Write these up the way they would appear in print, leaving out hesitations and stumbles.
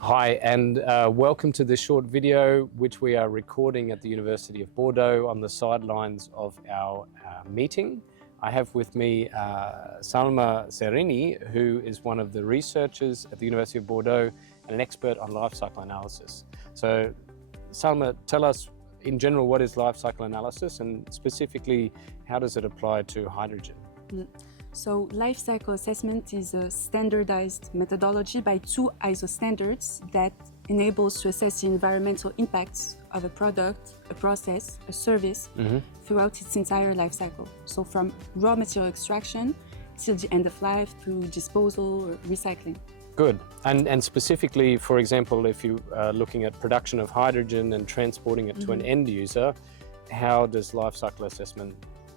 Hi, and welcome to this short video which we are recording at the University of Bordeaux on the sidelines of our meeting. I have with me Salma Serghini, who is one of the researchers at the University of Bordeaux and an expert on life cycle analysis. So Salma, tell us in general what is life cycle analysis and specifically how does it apply to hydrogen? So life cycle assessment is a standardized methodology by two ISO standards that enables to assess the environmental impacts of a product, a process, a service throughout its entire life cycle. So from raw material extraction till the end of life through disposal or recycling. Good. And specifically, for example, if you are looking at production of hydrogen and transporting it to an end user, how does life cycle assessment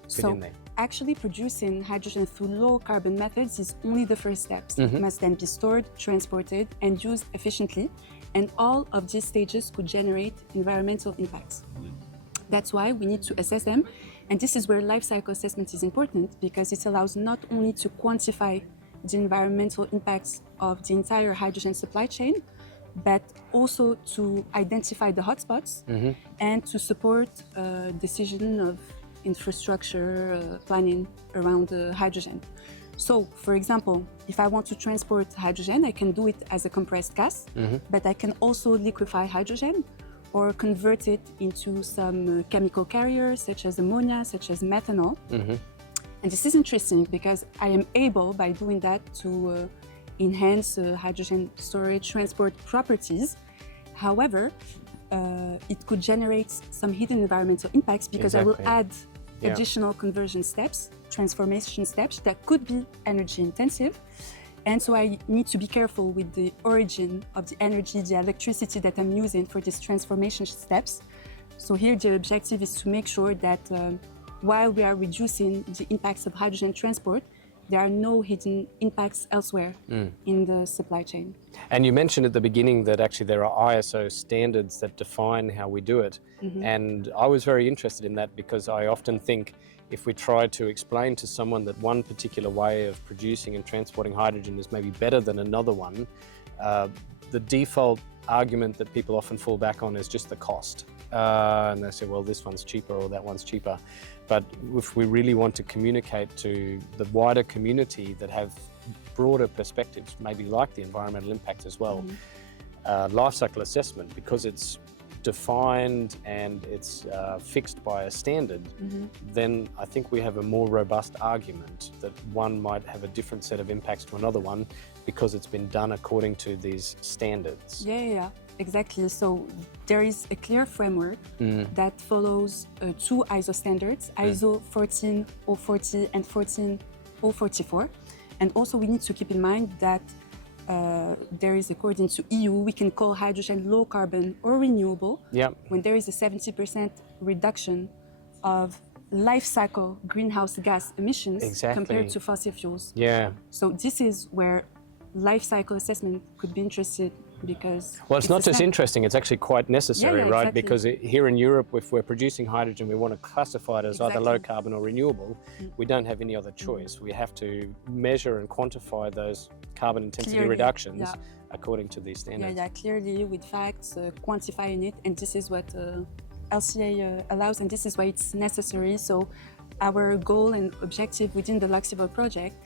fit in there? Actually producing hydrogen through low carbon methods is only the first step. It must then be stored, transported and used efficiently, and all of these stages could generate environmental impacts. That's why we need to assess them, and this is where life cycle assessment is important because it allows not only to quantify the environmental impacts of the entire hydrogen supply chain, but also to identify the hotspots and to support decision of infrastructure planning around hydrogen. So, for example, if I want to transport hydrogen, I can do it as a compressed gas, but I can also liquefy hydrogen or convert it into some chemical carriers such as ammonia, such as methanol. And this is interesting because I am able, by doing that, to enhance hydrogen storage transport properties. However, it could generate some hidden environmental impacts because I will add additional conversion steps, transformation steps that could be energy intensive. And so I need to be careful with the origin of the energy, the electricity that I'm using for these transformation steps. So here the objective is to make sure that while we are reducing the impacts of hydrogen transport, there are no hidden impacts elsewhere in the supply chain. And you mentioned at the beginning that actually there are ISO standards that define how we do it. And I was very interested in that because I often think if we try to explain to someone that one particular way of producing and transporting hydrogen is maybe better than another one, the default argument that people often fall back on is just the cost. And they say, well, this one's cheaper or that one's cheaper. But if we really want to communicate to the wider community that have broader perspectives, maybe like the environmental impact as well, life cycle assessment, because it's defined and it's fixed by a standard, then I think we have a more robust argument that one might have a different set of impacts to another one because it's been done according to these standards. Yeah. Exactly. So there is a clear framework that follows two ISO standards, ISO 14040 and 14044. And also we need to keep in mind that there is, according to EU, we can call hydrogen low carbon or renewable when there is a 70% reduction of life cycle greenhouse gas emissions compared to fossil fuels. So this is where life cycle assessment could be interested because... Well, it's not just interesting, it's actually quite necessary, right? Exactly. Because here in Europe, if we're producing hydrogen, we want to classify it as either low carbon or renewable. We don't have any other choice. We have to measure and quantify those carbon intensity reductions according to these standards. Clearly with facts, quantifying it, and this is what LCA allows, and this is why it's necessary. So our goal and objective within the LuxHyVal project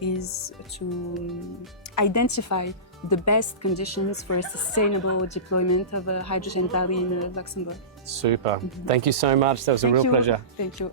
is to identify the best conditions for a sustainable deployment of a hydrogen valley in Luxembourg. Super. Thank you so much. That was a real pleasure. Thank you.